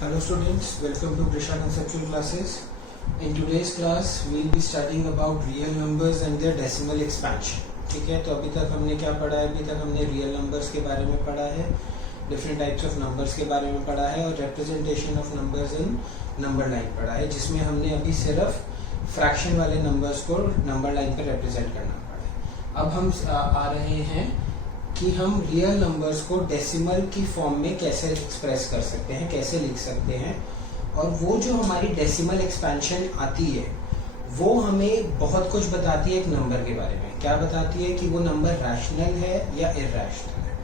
Hello students, welcome to Krisha Conceptual Classes. In today's class, we will be studying about real numbers and their decimal expansion. ठीक है, तो अभी तक हमने क्या पढ़ा है? अभी तक हमने रियल नंबर्स के बारे में पढ़ा है, डिफरेंट टाइप्स ऑफ नंबर्स के बारे में पढ़ा है और representation of numbers in number line पढ़ा है, जिसमें हमने अभी सिर्फ फ्रैक्शन वाले नंबर्स को नंबर लाइन पर रिप्रेजेंट करना पड़ा है। अब हम आ रहे हैं कि हम रियल नंबर्स को डेसिमल की फॉर्म में कैसे एक्सप्रेस कर सकते हैं, कैसे लिख सकते हैं। और वो जो हमारी डेसिमल एक्सपेंशन आती है वो हमें बहुत कुछ बताती है एक नंबर के बारे में। क्या बताती है कि वो नंबर रैशनल है या इरैशनल है।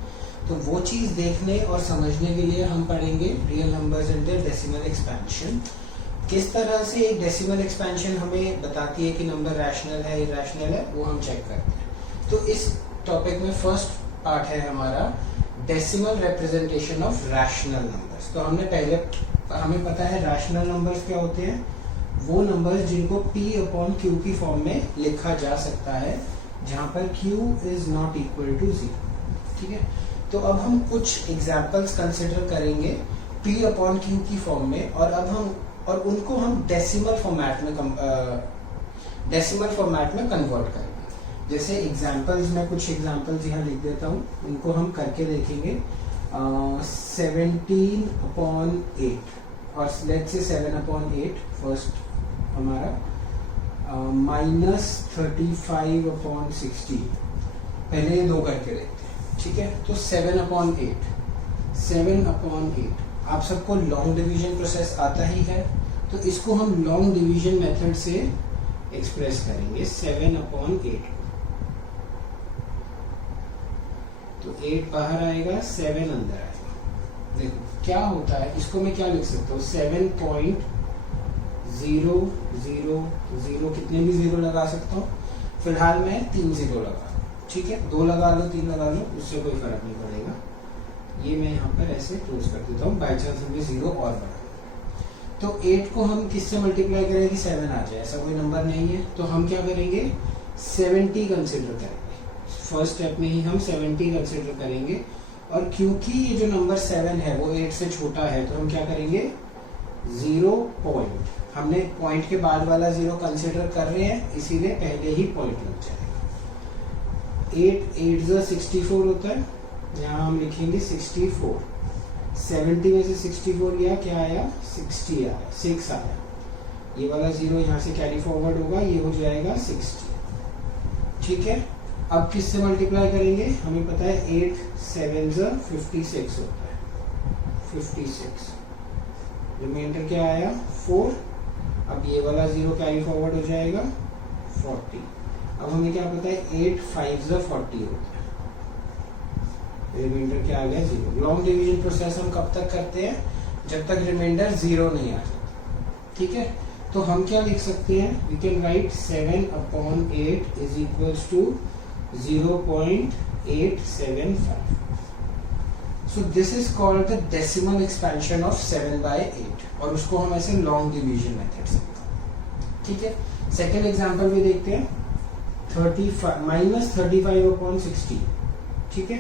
तो वो चीज़ देखने और समझने के लिए हम पढ़ेंगे real numbers and their decimal expansion. किस तरह से एक डेसिमल एक्सपेंशन हमें बताती है कि नंबर रैशनल है इरैशनल है, वो हम चेक करते हैं। तो इस टॉपिक में फर्स्ट पार्ट है हमारा decimal representation of rational numbers. तो हमें पता है रैशनल नंबर्स क्या होते हैं, वो नंबर्स जिनको P अपॉन Q की फॉर्म में लिखा जा सकता है, जहां पर Q is not equal to 0। ठीक है, तो अब हम कुछ एग्जांपल्स कंसिडर करेंगे P अपॉन Q की फॉर्म में और उनको हम डेसिमल फॉर्मेट में कन्वर्ट करेंगे। जैसे एग्जाम्पल्स, मैं कुछ एग्जाम्पल्स यहाँ लिख देता हूँ, उनको हम करके देखेंगे। 17 अपॉन 8 और लेट्स से 7 अपॉन 8 फर्स्ट हमारा, माइनस 35 अपॉन 60। पहले ये दो करके देखते हैं। ठीक है, तो 7 अपॉन 8 आप सबको लॉन्ग डिवीजन प्रोसेस आता ही है, तो इसको हम लॉन्ग डिवीजन मेथड से एक्सप्रेस करेंगे। 7 अपॉन 8, तो 8 बाहर आएगा, 7 अंदर आएगा। देखो क्या होता है, इसको मैं क्या लिख सकता हूँ, 7.000, कितने भी जीरो लगा सकता हूँ। फिलहाल मैं 3 जीरो लगा, ठीक है, 2 लगा लो 3 लगा लो, उससे कोई फर्क नहीं पड़ेगा। ये मैं यहाँ पर ऐसे क्लोज कर देता हूँ, बाई चांस मुझे जीरो और बढ़ा। तो 8 को हम किससे मल्टीप्लाई करें कि 7 आ जाए, ऐसा कोई नंबर नहीं है। तो हम क्या करेंगे, 70 कंसिडर करेंगे। फर्स्ट स्टेप में ही हम 70 कंसिडर करेंगे। और क्योंकि ये जो नंबर 7 है वो 8 से छोटा है, तो हम क्या करेंगे, 0 पॉइंट, हमने पॉइंट के बाद वाला 0 कंसिडर कर रहे हैं, इसीलिए पहले ही पॉइंट लग जाएगा। 8 8 64 होता है, यहाँ हम लिखेंगे 64। 70 में से 64 गया, क्या आया, 60 आया, 6 आया। ये वाला 0 यहाँ से कैरी फॉरवर्ड होगा, ये हो जाएगा 60। ठीक है, अब किससे मल्टीप्लाई करेंगे, हमें पता है 8 7 56 होता है, 56। रिमाइंडर क्या आया, 4। अब ये वाला 0 कैरी फॉरवर्ड हो जाएगा, 40। अब हमें क्या पता है, 8 5 40 होता है। रिमाइंडर क्या आ गया, 0। लॉन्ग डिवीजन प्रोसेस हम कब तक करते हैं, जब तक रिमाइंडर 0 नहीं आ जाता। ठीक है, तो हम क्या लिख सकते हैं, we can write 7 upon 8 is equals to 0.875. So this is called the decimal expansion of 7/8 और उसको हम ऐसे लॉन्ग डिवीजन मेथड से। ठीक है, सेकेंड एग्जांपल भी देखते हैं, 35 अपॉन 60। ठीक है,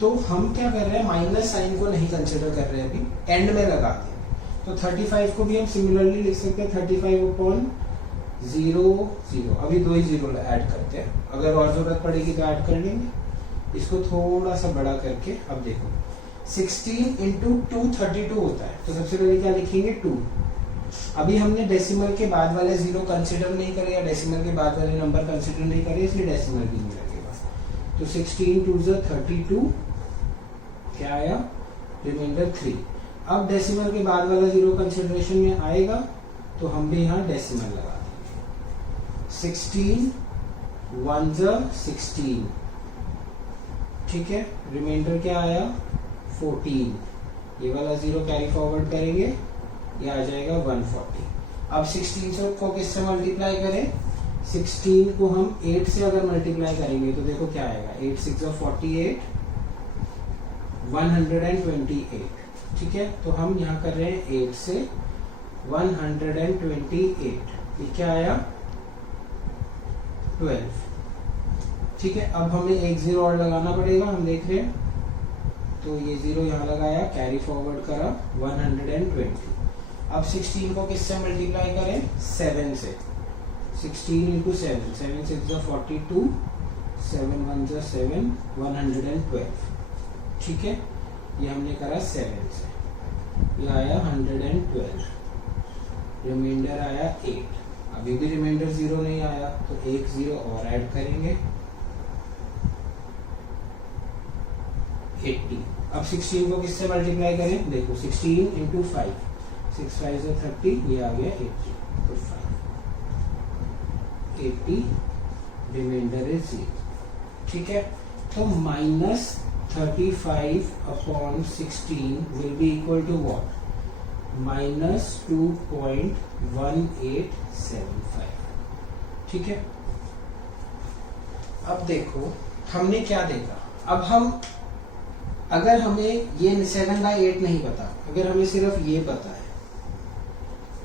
तो हम क्या कर रहे हैं, माइनस साइन को नहीं कंसिडर कर रहे हैं, अभी एंड में लगा दें। तो 35 को भी हम सिमिलरली लिख सकते हैं, 35 अपॉन 0 अभी 2 ही 0 ऐड करते हैं, अगर और जरूरत पड़ेगी तो ऐड कर लेंगे। इसको थोड़ा सा बड़ा करके, अब देखो 16 इंटू 2 32 होता है, तो सबसे पहले क्या लिखेंगे, 2। अभी हमने डेसिमल के बाद वाले 0 कंसिडर नहीं करे या डेसिमल के बाद वाले नंबर कंसिडर नहीं करे, इसलिए डेसिमल भी नहीं लगेगा। तो 16 2 32, क्या आया, रिमाइंडर 3। अब डेसिमल के बाद वाला 0 कंसिडरेशन में आएगा, तो हम भी यहाँ डेसिमल लगा 16 1 16। ठीक है, रिमाइंडर क्या आया, 14। ये वाला 0 कैरी फॉरवर्ड करेंगे, ये आ जाएगा 140। अब 16 को किससे मल्टीप्लाई करें, 16 को हम 8 से अगर मल्टीप्लाई करेंगे तो देखो क्या आएगा, 8 6 48, 128। ठीक है, तो हम यहाँ कर रहे हैं 8 से 128, ये क्या आया, 12। ठीक है, अब हमें एक 0 और लगाना पड़ेगा, हम देख रहे हैं, तो ये 0 यहाँ लगाया, कैरी फॉरवर्ड करा 120। अब 16 को किससे मल्टीप्लाई करें? 7 से। 16 इंटू 7, 7 6 42, 7 1 7, 112। ठीक है, ये हमने करा 7 से, ये आया 112, रिमाइंडर आया 8। अभी भी रिमाइंडर 0 नहीं आया, तो एक 0 और ऐड करेंगे, 80। अब 16 को किससे मल्टीप्लाई करें? देखो 16 इंटू 5, 6 5 30, ये आ गया 80, तो 80, रिमाइंडर इज 0। ठीक है, तो -35 upon 16 will be equal to what? -2.1875। ठीक है, अब देखो हमने क्या देखा। अब हम, अगर हमें ये 7/8 नहीं पता, अगर हमें सिर्फ ये पता है,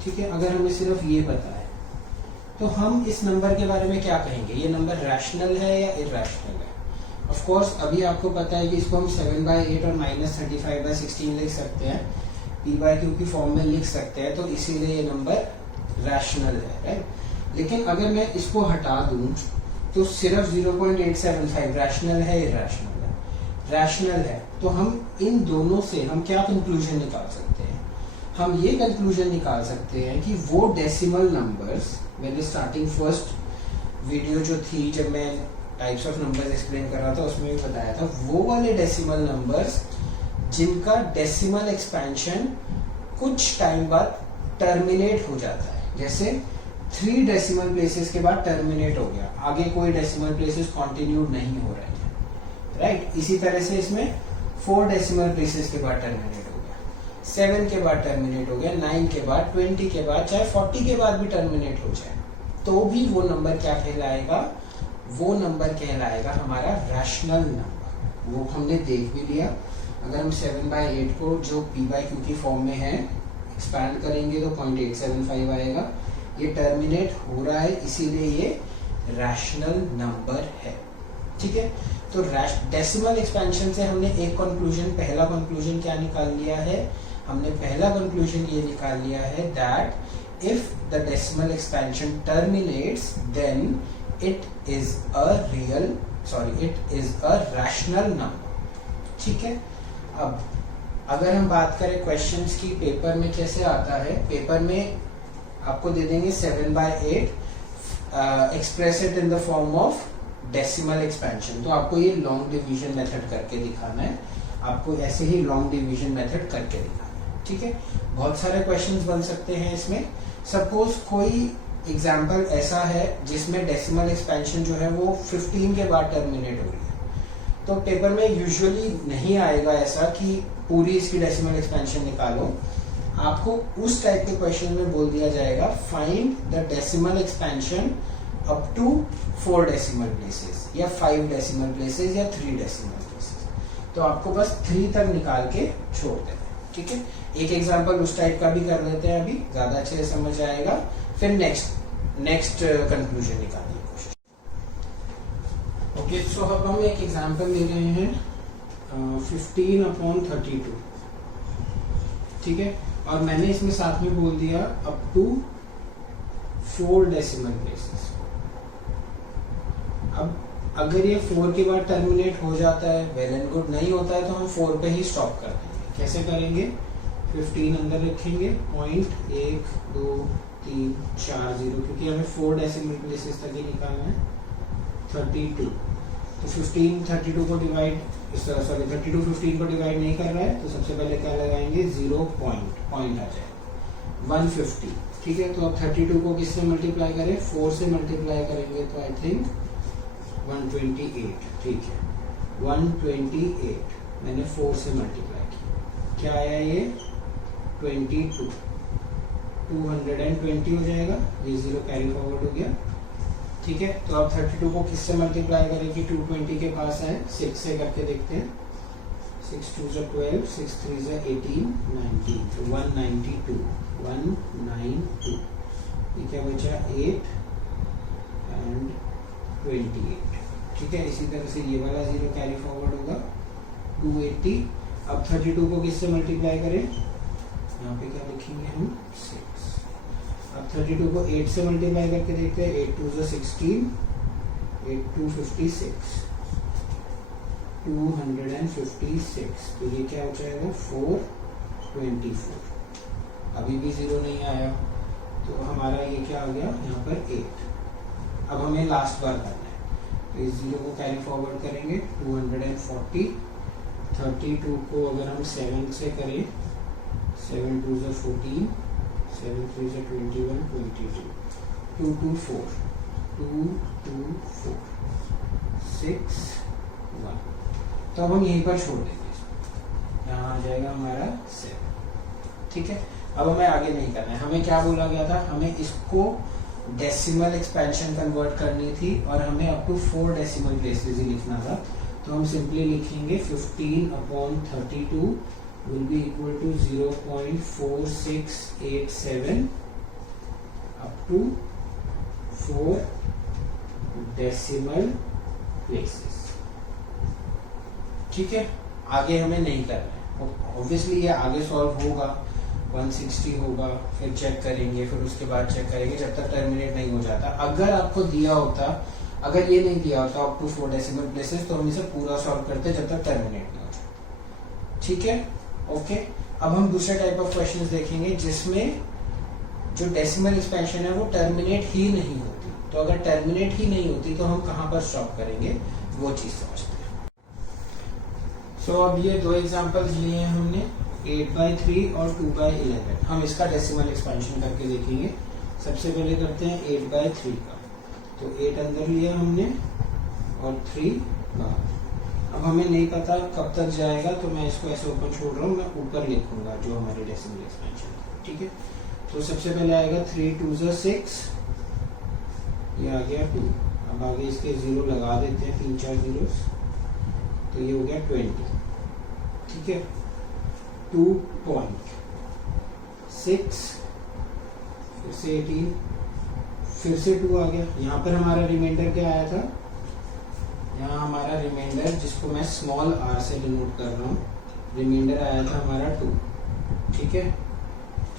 ठीक है, अगर हमें सिर्फ ये पता है, तो हम इस नंबर के बारे में क्या कहेंगे? ये नंबर रैशनल है या इरैशनल है? ऑफ कोर्स अभी आपको पता है कि इसको हम 7/8 और -35/16 लिख सकते हैं, p/q की फॉर्म में लिख सकते हैं, तो इसीलिए ये नंबर रैशनल है, राइट। लेकिन अगर मैं इसको हटा दूं तो सिर्फ 0.875 रैशनल है, इरैशनल है? रैशनल है। तो हम इन दोनों से हम क्या कंक्लूजन निकाल सकते हैं? हम ये कंक्लूजन निकाल सकते हैं कि वो डेसिमल नंबर्स, मैंने स्टार्टिंग फर्स्ट वीडियो जो थी जब मैं टाइप्स ऑफ नंबर्स एक्सप्लेन कर रहा था उसमें भी बताया था, वो वाले डेसिमल नंबर्स जिनका डेसिमल एक्सपेंशन कुछ टाइम बाद टर्मिनेट हो जाता है, जैसे 3 डेसिमल प्लेसेस के बाद टर्मिनेट हो गया, आगे कोई डेसिमल प्लेसेस कंटिन्यू नहीं हो रहे हैं, राइट। इसी तरह से इसमें 4 डेसिमल प्लेसेस के बाद टर्मिनेट हो गया, 7 के बाद टर्मिनेट हो गया, 9 के बाद, 20 के बाद, चाहे 40 के बाद भी टर्मिनेट हो जाए, तो भी वो नंबर क्या कहलाएगा? वो नंबर कहलाएगा हमारा रैशनल नंबर। वो हमने देख भी लिया। अगर हम 7/8 को जो p/q की फॉर्म में है एक्सपैंड करेंगे तो 0.875 आएगा। ये टर्मिनेट हो रहा है, इसीलिए ये रैशनल नंबर है। ठीक है, तो डेसिमल एक्सपेंशन से हमने एक कंक्लूजन, पहला कंक्लूजन क्या निकाल लिया है? हमने पहला कंक्लूजन ये निकाल लिया है that if the decimal expansion terminates then it is a rational number. ठीक है, अब अगर हम बात करें क्वेश्चंस की, पेपर में कैसे आता है? पेपर में आपको दे देंगे 7/8, express it in the form of decimal expansion, तो आपको ये लॉन्ग डिवीजन मेथड करके दिखाना है, आपको ऐसे ही लॉन्ग डिवीजन मेथड करके दिखाना है। ठीक है, बहुत सारे क्वेश्चंस बन सकते हैं इसमें। सपोज कोई एग्जाम्पल ऐसा है जिसमें डेसिमल एक्सपेंशन जो है वो 15 के बाद टर्मिनेट हो रही है, तो पेपर में यूजुअली नहीं आएगा ऐसा कि पूरी इसकी डेसिमल एक्सपेंशन निकालो। आपको उस टाइप के क्वेश्चन में बोल दिया जाएगा find the decimal expansion up to 4 decimal places या 5 डेसिमल प्लेसेस या 3 डेसिमल प्लेसेस, तो आपको बस 3 तक निकाल के छोड़ देना है। ठीक है, एक एग्जांपल उस टाइप का भी कर लेते हैं, अभी ज्यादा अच्छे से समझ आएगा, फिर नेक्स्ट कंक्लूजन निकालने की कोशिश। ओके, सो अब हम एक एग्जांपल ले रहे हैं 15/32। ठीक है, और मैंने इसमें साथ में बोल दिया अप टू 4 डेसिमल प्लेसेस। अब अगर ये 4 के बाद टर्मिनेट हो जाता है, वेल एंड गुड, नहीं होता है तो हम 4 पे ही स्टॉप कर देंगे। कैसे करेंगे? 15 अंदर रखेंगे, पॉइंट 1 2 3 4 0, क्योंकि हमें 4 डेसिमल प्लेसेस तक ही निकालना है। 32, तो 15 32 को डिवाइड, सॉरी 32 15 को डिवाइड नहीं कर रहा है, तो सबसे पहले क्या लगाएंगे? 0 पॉइंट आ जाएगा 150। ठीक है, तो अब 32 को किससे मल्टीप्लाई करें? 4 से मल्टीप्लाई करेंगे, तो आई थिंक 128। ठीक है, 128 मैंने 4 से मल्टीप्लाई किया, क्या आया? ये 22, 220 हो जाएगा, ये 0 कैरी फॉरवर्ड हो गया। ठीक है, तो अब 32 को किससे मल्टीप्लाई करें कि 220 के पास है? 6 से करके देखते हैं। 6 2 12, 6 3 18, 19, तो 192, 192। ये क्या बचा? 8 एंड 28। ठीक है, इसी तरह से ये वाला 0 कैरी फॉरवर्ड होगा, 280 अब 32 को किससे मल्टीप्लाई करें, यहाँ पे क्या लिखेंगे हम 6। अब 32 को 8 से मल्टीप्लाई करके देखते हैं, 8 2 16, 8 2 56, 256। तो ये क्या हो जाएगा 424। अभी भी 0 नहीं आया, तो हमारा ये क्या आ गया यहाँ पर 8। अब हमें लास्ट बार करना है, तो इस 0 को कैरी फॉरवर्ड करेंगे, 240। 32 को अगर हम 7 से करें, 7 2 14, 7 3 21, 22, 224, 224, 6 1। तो अब हम यहीं पर छोड़ देंगे, यहाँ आ जाएगा हमारा 7। ठीक है, अब हमें आगे नहीं करना है। हमें क्या बोला गया था, हमें इसको डेसिमल एक्सपेंशन कन्वर्ट करनी थी और हमें अप टू 4 डेसिमल प्लेसेस ही लिखना था। तो हम सिंपली लिखेंगे 15/32 will be equal to 0.4687 up to 4 decimal places. ठीक है, आगे हमें नहीं करना है। ऑब्वियसली ये आगे सॉल्व होगा, 160 होगा, फिर चेक करेंगे, फिर उसके बाद चेक करेंगे जब तक टर्मिनेट नहीं हो जाता। अगर आपको दिया होता, अगर ये नहीं दिया होता अप टू 4 डेसिमल प्लेसेस, तो हम इसे पूरा सॉल्व करते जब तक टर्मिनेट नहीं हो जाता। ठीक है, ओके। अब हम दूसरे टाइप ऑफ क्वेश्चंस देखेंगे जिसमें जो डेसिमल एक्सपेंशन है वो टर्मिनेट ही नहीं होती। तो अगर टर्मिनेट ही नहीं होती तो हम कहाँ पर स्टॉप करेंगे, वो चीज समझते हैं। सो अब ये 2 एग्जांपल्स लिए हैं हमने, 8/3 और 2/11। हम इसका डेसिमल एक्सपेंशन करके देखेंगे। सबसे पहले करते हैं 8/3 का। तो 8 अंदर लिया हमने और 3 बाहर। अब हमें नहीं पता कब तक जाएगा, तो मैं इसको ऐसे ओपन छोड़ रहा हूँ, मैं ऊपर लिखूंगा जो हमारी डेसिमल एक्सपेंशन है। ठीक है, तो सबसे पहले आएगा 3 2 6, ये आ गया 2। अब आगे इसके 0 लगा देते हैं, 3 4 zeros, तो ये हो गया 20। ठीक है, 2.6, फिर से 18, फिर से 2 आ गया। यहाँ पर हमारा रिमाइंडर क्या आया था, यहाँ हमारा रिमाइंडर, जिसको मैं स्मॉल r से डिनोट कर रहा हूँ, रिमाइंडर आया था हमारा 2। ठीक है,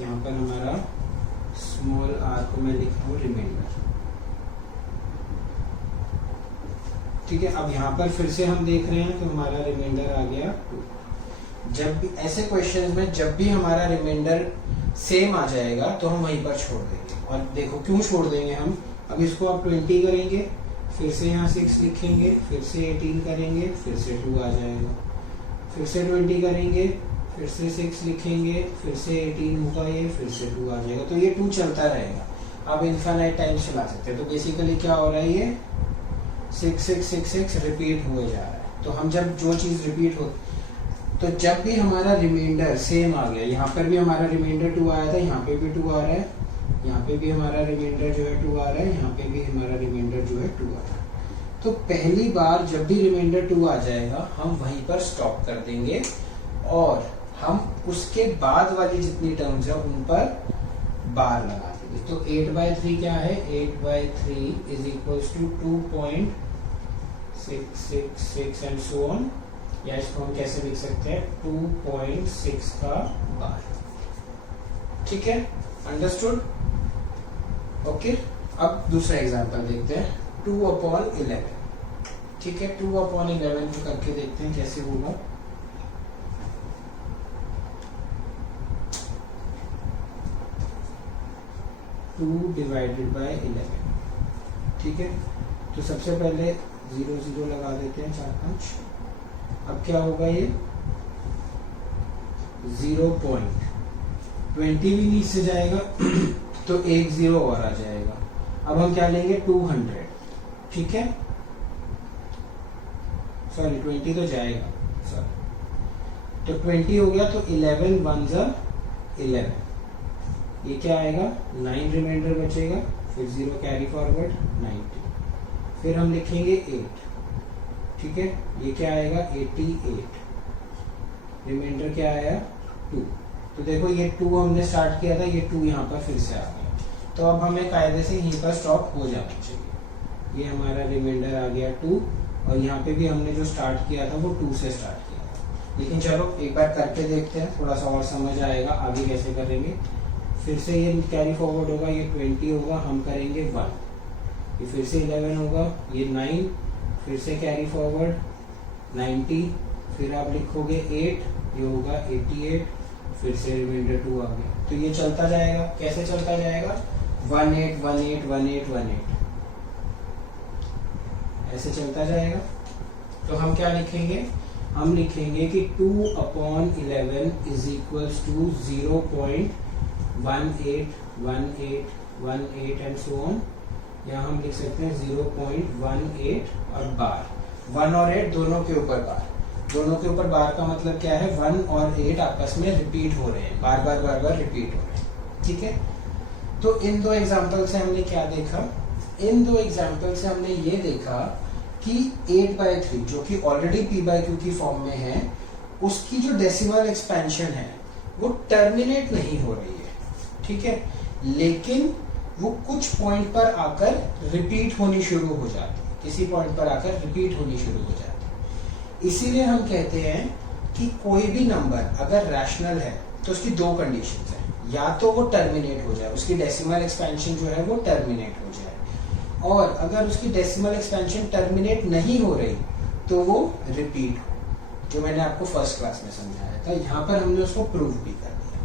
यहाँ पर हमारा स्मॉल r को मैं लिखता हूँ रिमाइंडर। ठीक है, अब यहाँ पर फिर से हम देख रहे हैं तो हमारा रिमाइंडर आ गया 2। जब भी ऐसे क्वेश्चंस में जब भी हमारा रिमाइंडर सेम आ जाएगा तो हम वहीं पर छोड़ देंगे। और देखो क्यों छोड़ देंगे हम, अब इसको आप 20 करेंगे, फिर से यहाँ 6 लिखेंगे, फिर से 18 करेंगे, फिर से 2 आ जाएगा, फिर से 20 करेंगे, फिर से 6 लिखेंगे, फिर से 18 होगा ये, फिर से 2 आ जाएगा। तो ये 2 चलता रहेगा, आप इनफाइनाइट टाइम चला सकते हैं। तो बेसिकली क्या हो रहा है, ये 6 6 6 6 रिपीट हुए जा रहा है। तो हम जब जो चीज रिपीट हो, तो जब भी हमारा रिमाइंडर सेम आ गया, यहाँ पर भी हमारा रिमाइंडर 2 आया था, यहाँ पे भी 2 आ रहा है, यहाँ पे भी हमारा रिमाइंडर जो है 2 आ रहा है, यहाँ पे भी हमारा रिमाइंडर जो है 2 आ रहा है। तो पहली बार जब भी रिमाइंडर 2 आ जाएगा हम वहीं पर स्टॉप कर देंगे और हम उसके बाद वाली जितनी टर्म्स है उन पर बार लगा देंगे। तो 8/3 क्या है, 8/3 is equals to 2.666 and so on, या इसको हम कैसे लिख सकते हैं 2.6 का बार। ठीक है, अंडरस्टूड, ओके। अब दूसरा एग्जांपल देखते हैं, 2/11। ठीक है, 2/11 को करके देखते हैं कैसे होगा। Two divided by 11। ठीक है, तो सबसे पहले 0 0 लगा देते हैं, 4 5। अब क्या होगा, ये 0.20 भी नीचे जाएगा तो 1 0 और आ जाएगा। अब हम क्या लेंगे 200। ठीक है, सॉरी 20 तो जाएगा, सॉरी, तो 20 हो गया। तो 11 1 11, ये क्या आएगा 9 रिमाइंडर बचेगा, फिर 0 कैरी फॉरवर्ड 90, फिर हम लिखेंगे 8। ठीक है, ये क्या आएगा 88, रिमाइंडर क्या आया 2। तो देखो ये 2 हमने स्टार्ट किया था, ये 2 यहाँ पर फिर से आ गया। तो अब हमें कायदे से यहीं पर स्टॉप हो जाना चाहिए। ये हमारा रिमाइंडर आ गया 2, और यहाँ पे भी हमने जो स्टार्ट किया था वो 2 से स्टार्ट किया था। लेकिन चलो एक बार करके देखते हैं, थोड़ा सा और समझ आएगा आगे कैसे करेंगे। फिर से ये कैरी फॉरवर्ड होगा, ये 20 होगा, हम करेंगे 1, ये फिर से 11 होगा, ये 9, फिर से कैरी फॉरवर्ड 90, फिर आप लिखोगे 8, ये होगा 88, फिर से रिमाइंडर 2 आ गया। तो ये चलता जाएगा, कैसे चलता जाएगा, 18 18 18 18 ऐसे चलता जाएगा। तो हम क्या लिखेंगे, हम लिखेंगे कि 2/11 is equals to 0.181818 and so on. यहाँ हम लिख सकते हैं 0.18 और बार, 1 और 8 दोनों के ऊपर बार, दोनों के ऊपर बार का मतलब क्या है, 1 और 8 आपस में रिपीट हो रहे हैं, बार बार रिपीट हो रहे हैं, ठीक है। तो इन दो एग्जाम्पल से हमने क्या देखा, इन दो एग्जाम्पल से हमने ये देखा कि 8/3 जो कि ऑलरेडी p/q की फॉर्म में है, उसकी जो डेसिमल एक्सपेंशन है वो टर्मिनेट नहीं हो रही है, ठीक है, लेकिन वो कुछ पॉइंट पर आकर रिपीट होनी शुरू हो जाती है, किसी पॉइंट पर आकर रिपीट होनी शुरू हो जाती है। इसीलिए हम कहते हैं कि कोई भी नंबर अगर रैशनल है तो उसकी दो कंडीशंस हैं, या तो वो टर्मिनेट हो जाए, उसकी डेसिमल एक्सपेंशन जो है वो टर्मिनेट हो जाए, और अगर उसकी डेसिमल एक्सपेंशन टर्मिनेट नहीं हो रही तो वो रिपीट हो, जो मैंने आपको फर्स्ट क्लास में समझाया था। यहाँ पर हमने उसको प्रूव भी कर दिया,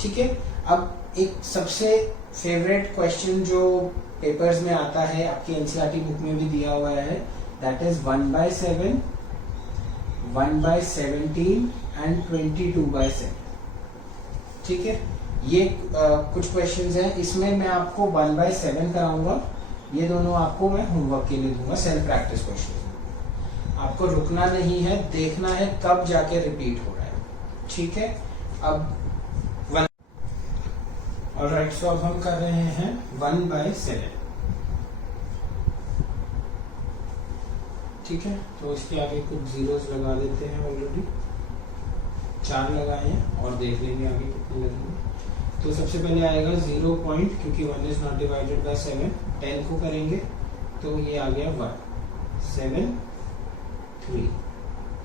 ठीक है। अब एक सबसे फेवरेट क्वेश्चन जो पेपर्स में आता है, आपकी एनसीईआरटी बुक में भी दिया हुआ है, दैट इज 1/7, 1/17 एंड 22/7, ठीक है। ये कुछ क्वेश्चंस हैं, इसमें मैं आपको 1/7 कराऊंगा, ये दोनों आपको मैं होमवर्क के लिए दूंगा, सेल्फ प्रैक्टिस क्वेश्चन। आपको रुकना नहीं है, देखना है कब जाके रिपीट हो रहा है, ठीक है। अब ऑलराइट, सो अब हम कर रहे हैं 1/7, ठीक है। तो इसके आगे कुछ जीरोस लगा देते हैं, ऑलरेडी 4 लगाए हैं और देख लेंगे आगे कितने लगेंगे। तो सबसे पहले आएगा 0 पॉइंट, क्योंकि 1 इज नॉट डिवाइडेड बाय 7, 10 को करेंगे तो ये आ गया 1, 7 3,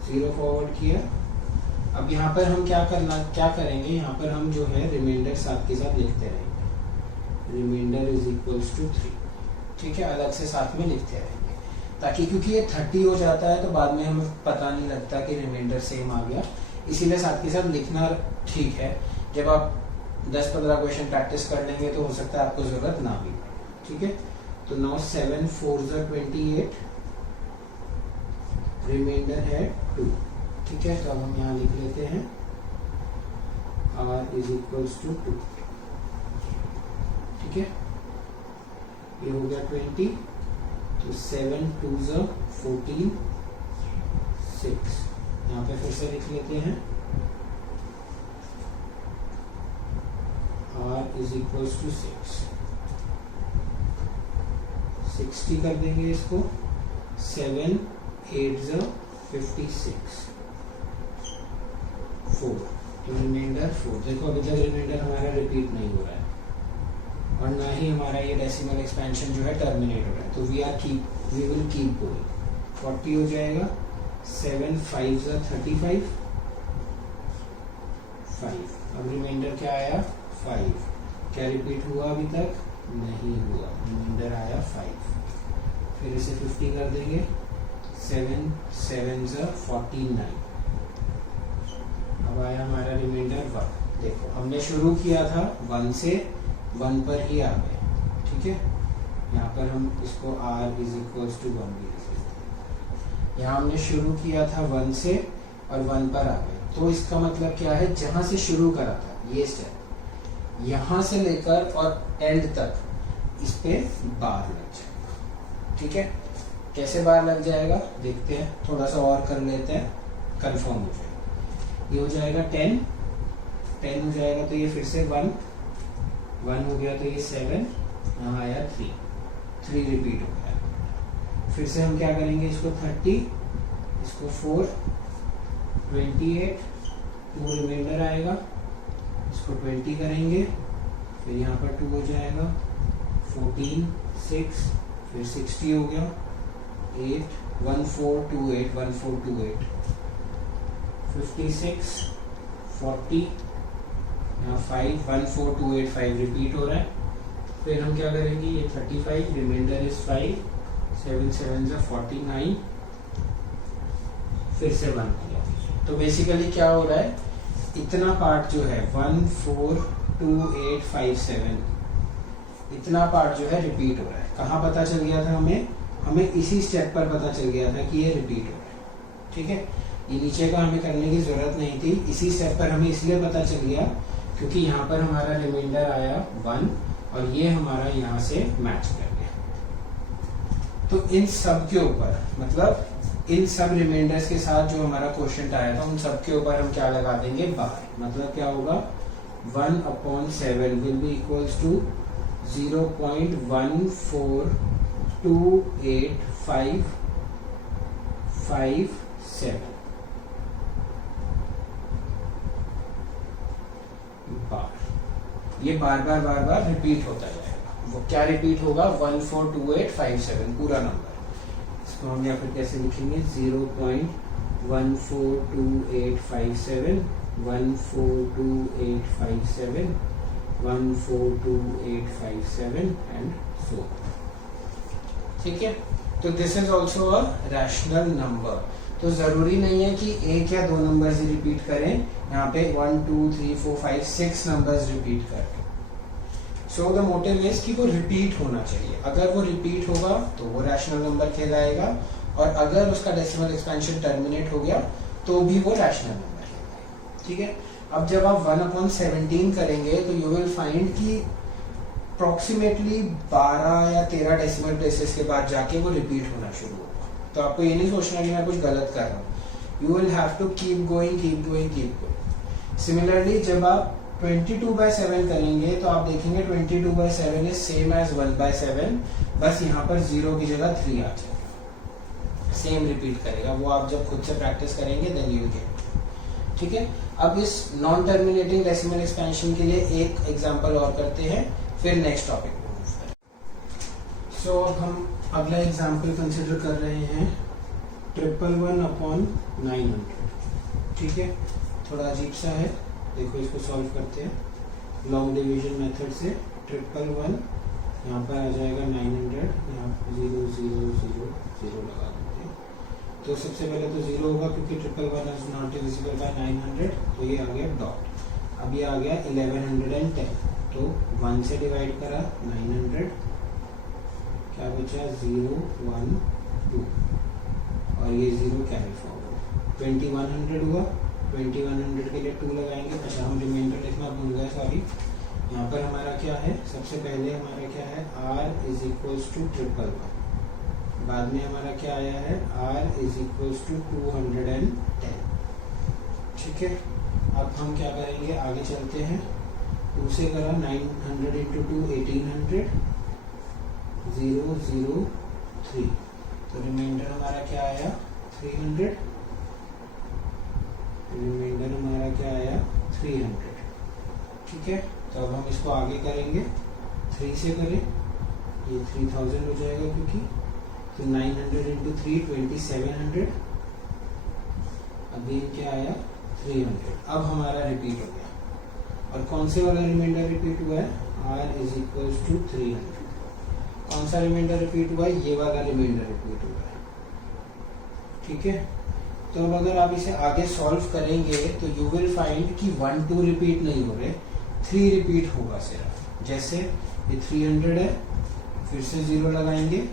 0 फॉरवर्ड किया। अब यहाँ पर हम क्या करेंगे, यहाँ पर हम जो है रिमाइंडर साथ के साथ लिखते रहेंगे, रिमाइंडर इज इक्वल्स टू 3, ठीक है, अलग से साथ में लिखते रहेंगे, ताकि क्योंकि ये 30 हो जाता है तो बाद में हमें पता नहीं लगता कि रिमाइंडर सेम आ गया, इसीलिए साथ के साथ लिखना ठीक है। जब आप 10-15 क्वेश्चन प्रैक्टिस कर लेंगे तो हो सकता है आपको जरूरत ना भी, ठीक है। तो 9 7 4 28, रिमाइंडर है 2, ठीक है। तो अब हम यहाँ लिख लेते हैं r इज इक्वल्स टू 2, ठीक है। ये हो गया 20, तो 7 2 14 6, यहाँ पे फिर से लिख लेते हैं r इज इक्वल्स टू 6, 60 कर देंगे इसको, 7 8 56 4, तो रिमाइंडर 4। देखो अभी तक रिमाइंडर हमारा रिपीट नहीं हो रहा है और ना ही हमारा ये डेसिमल एक्सपेंशन जो है टर्मिनेट हो रहा है, तो वी विल कीप गोइंग। 40 हो जाएगा, 7 5 35 5, अब रिमाइंडर क्या आया 5, क्या रिपीट हुआ अभी तक, नहीं हुआ, रिमाइंडर आया 5। फिर इसे 50 कर देंगे, 7 7 49, अब आया हमारा रिमाइंडर 1। देखो हमने शुरू किया था 1 से, 1 पर ही आ गए, ठीक है। यहाँ पर हम इसको r इज इक्वल्स टू 1 भी लिख लेते हैं। यहाँ हमने शुरू किया था 1 से और 1 पर आ गए, तो इसका मतलब क्या है, जहां से शुरू करा था ये स्टेप, यहां से लेकर और एंड तक इस पे बार लग जाएगा, ठीक है। कैसे बार लग जाएगा देखते हैं, थोड़ा सा और कर लेते हैं, कंफर्म हो जाएगा। ये हो जाएगा 10 हो जाएगा, तो ये फिर से 1 हो गया, तो ये 7, यहाँ आया 3 रिपीट हो गया। फिर से हम क्या करेंगे, इसको 30, इसको 4 28, 2 रिमाइंडर आएगा, इसको 20 करेंगे, फिर यहाँ पर 2 हो जाएगा, 14 6, फिर 60 हो गया, 8 1428, 56 40 यहाँ 5 14285 रिपीट हो रहा है। फिर हम क्या करेंगे, ये 35 रिमाइंडर इज 5 7 7 जा 49 फिर से 1 हो गया। तो बेसिकली क्या हो रहा है, इतना पार्ट जो है 142857 इतना पार्ट जो है रिपीट हो रहा है। कहाँ पता चल गया था हमें इसी स्टेप पर पता चल गया था कि ये रिपीट हो रहा है। ठीक है, ये नीचे का हमें करने की जरूरत नहीं थी, इसी स्टेप पर हमें इसलिए पता चल गया क्योंकि यहाँ पर हमारा रिमाइंडर आया 1 और ये हमारा यहाँ से मैच कर गया। तो इन सब के ऊपर, मतलब इन सब रिमाइंडर्स के साथ जो हमारा क्वेश्चन आया था उन सब के ऊपर हम क्या लगा देंगे, बार। मतलब क्या होगा, 1/7 विल बी इक्वल्स टू 0.1428557 बार। ये बार बार रिपीट होता जाएगा। वो क्या रिपीट होगा, 142857 पूरा नंबर। इसको हम यहाँ पर कैसे लिखेंगे, 0.1428557 14285 14287 एंड सो। ठीक है, तो this is also a rational number. तो जरूरी नहीं है कि एक या दो नंबर्स ही रिपीट करें, यहाँ पे 1 2 3 4 5 6 नंबर्स रिपीट करें। सो द मोटिव इज कि वो रिपीट होना चाहिए। अगर वो रिपीट होगा तो वो रैशनल नंबर कहलाएगा, और अगर उसका डेसिमल एक्सपेंशन टर्मिनेट हो गया तो भी वो रैशनल नंबर कहलाएगा। ठीक है, अब जब आप 1/17 करेंगे तो यू विल फाइंड कि अप्रोक्सीमेटली 12 या 13 डेसिमल प्लेसेस के बाद जाके वो रिपीट होना शुरू होगा। तो आपको ये नहीं सोचना कि मैं कुछ गलत कर रहा हूँ, you will have to keep going. Similarly जब आप 22/7 करेंगे तो आप देखेंगे 22/7 इज सेम एज 1/7, बस यहाँ पर 0 की जगह 3 आ जाएगा, सेम रिपीट करेगा। वो आप जब खुद से प्रैक्टिस करेंगे देन यू गेट। ठीक है, अब इस नॉन टर्मिनेटिंग डेसिमल एक्सपेंशन के लिए एक एग्जांपल और करते हैं, फिर नेक्स्ट टॉपिक पे मूव करें। सो अब हम अगला एग्जांपल कंसिडर कर रहे हैं 111/900। ठीक है, थोड़ा अजीब सा है, देखो इसको सॉल्व करते हैं लॉन्ग डिवीजन मेथड से। 111 यहाँ पर आ जाएगा 900, यहाँ 0 0 0 0 लगा देते हैं। तो सबसे पहले तो 0 होगा क्योंकि 111 इज नॉट डिविजिबल बाय 900, तो ये आ गया डॉट। अब ये आ गया 1110, तो 1 से डिवाइड करा 900, क्या बचा 0 1 2 और ये 0 कैरी फॉरवर्ड। 2100 हुआ, 2100 के लिए 2 लगाएंगे। अच्छा, हम रिमाइंडर लिखना भूल गए, सॉरी। यहाँ पर हमारा क्या है, सबसे पहले हमारा क्या है, r इज इक्वल्स टू 111। बाद में हमारा क्या आया है, r इज इक्वल्स टू 210। ठीक है, अब हम क्या करेंगे, आगे चलते हैं। 2 से करा 900 इंटू 2 1800 0 0 3, तो रिमाइंडर हमारा क्या आया 300। रिमाइंडर हमारा क्या आया 300। ठीक है, तो अब हम इसको आगे करेंगे, 3 से करें, ये 3000 हो जाएगा क्योंकि, तो 900 इंटू 3 2700, अगेन क्या आया 300। अब हमारा रिपीट हो गया, और कौन से वाला रिमाइंडर रिपीट हुआ है, r इज इक्वल्स टू 300। कौन सा रिमाइंडर रिपीट हुआ है, ये वाला रिमाइंडर रिपीट हुआ है। ठीक है, तो अब अगर आप इसे आगे सॉल्व करेंगे तो यू विल फाइंड कि 1 2 रिपीट नहीं हो रहे, 3 रिपीट होगा सिर्फ। जैसे ये 300 है, फिर से 0 लगाएंगे,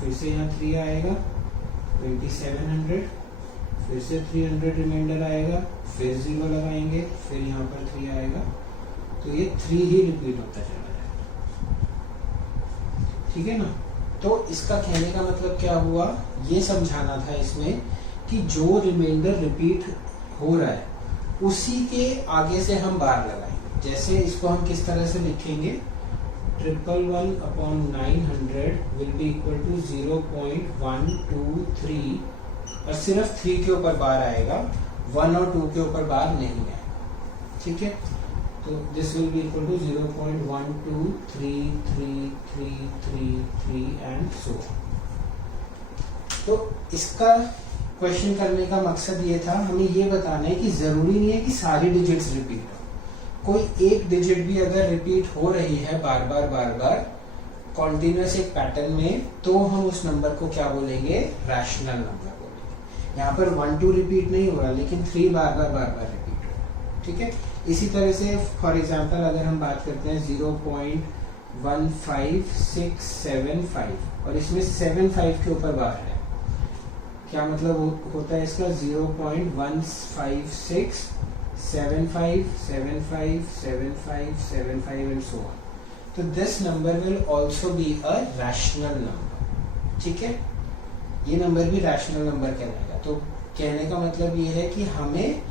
फिर से यहाँ 3 आएगा, 2700, फिर से 300 रिमाइंडर आएगा, फिर 0 लगाएंगे, फिर यहाँ पर 3 आएगा, तो ये 3 ही रिपीट होता चला जाएगा। ठीक है ना, तो इसका कहने का मतलब क्या हुआ, ये समझाना था इसमें कि जो रिमाइंडर रिपीट हो रहा है उसी के आगे से हम बार लगाएंगे। जैसे इसको हम किस तरह से लिखेंगे, 111/900 विल बी इक्वल टू 0.123, और सिर्फ 3 के ऊपर बार आएगा, 1 और 2 के ऊपर बार नहीं आएगा। ठीक है, तो this will be equal to 0.1233333 and so. तो इसका क्वेश्चन करने का मकसद ये था, हमें ये बताना है कि जरूरी नहीं है कि सारी डिजिट्स रिपीट हो, कोई एक डिजिट भी अगर रिपीट हो रही है बार बार कॉन्टिन्यूस एक पैटर्न में, तो हम उस नंबर को क्या बोलेंगे, रैशनल नंबर बोलेंगे। यहाँ पर 1 2 रिपीट नहीं हो रहा, लेकिन 3 बार बार रिपीट हो रहा, ठीक है। इसी तरह से फॉर एग्जांपल अगर हम बात करते हैं 0.15675 और इसमें 75 के ऊपर बार है, क्या मतलब होता है इसका, 0.15675 एंड सो ऑन। तो this number will also be a rational number, ठीक है, ये नंबर भी रैशनल नंबर कहलाएगा। तो कहने का मतलब ये है कि हमें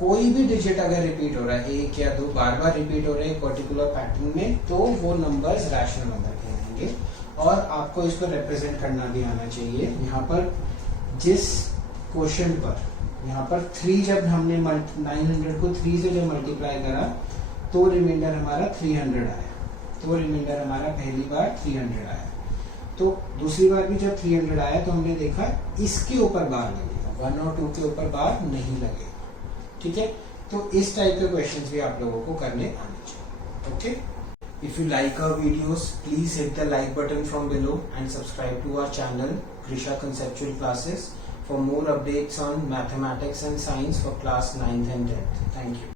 कोई भी डिजिट अगर रिपीट हो रहा है, 1 या 2 बार रिपीट हो रहे हैं पर्टिकुलर पैटर्न में, तो वो नंबर्स रैशनल नंबर कहलाएंगे। और आपको इसको रिप्रेजेंट करना भी आना चाहिए। यहाँ पर जिस क्वेश्चन पर यहाँ पर 3 जब हमने 900 को 3 से जब मल्टीप्लाई करा तो रिमाइंडर हमारा 300 आया, तो रिमाइंडर हमारा पहली बार 300 आया। तो दूसरी बार भी जब 300 आया तो हमने देखा इसके ऊपर बार लगेगा, 1 और 2 के ऊपर बार नहीं लगेगा, ठीक है। तो इस टाइप के क्वेश्चंस भी आप लोगों को करने आने चाहिए, okay. If you like our videos, please hit the like button from below and subscribe to our channel Krisha Conceptual Classes for more updates on mathematics and science for class 9th and 10th. Thank you.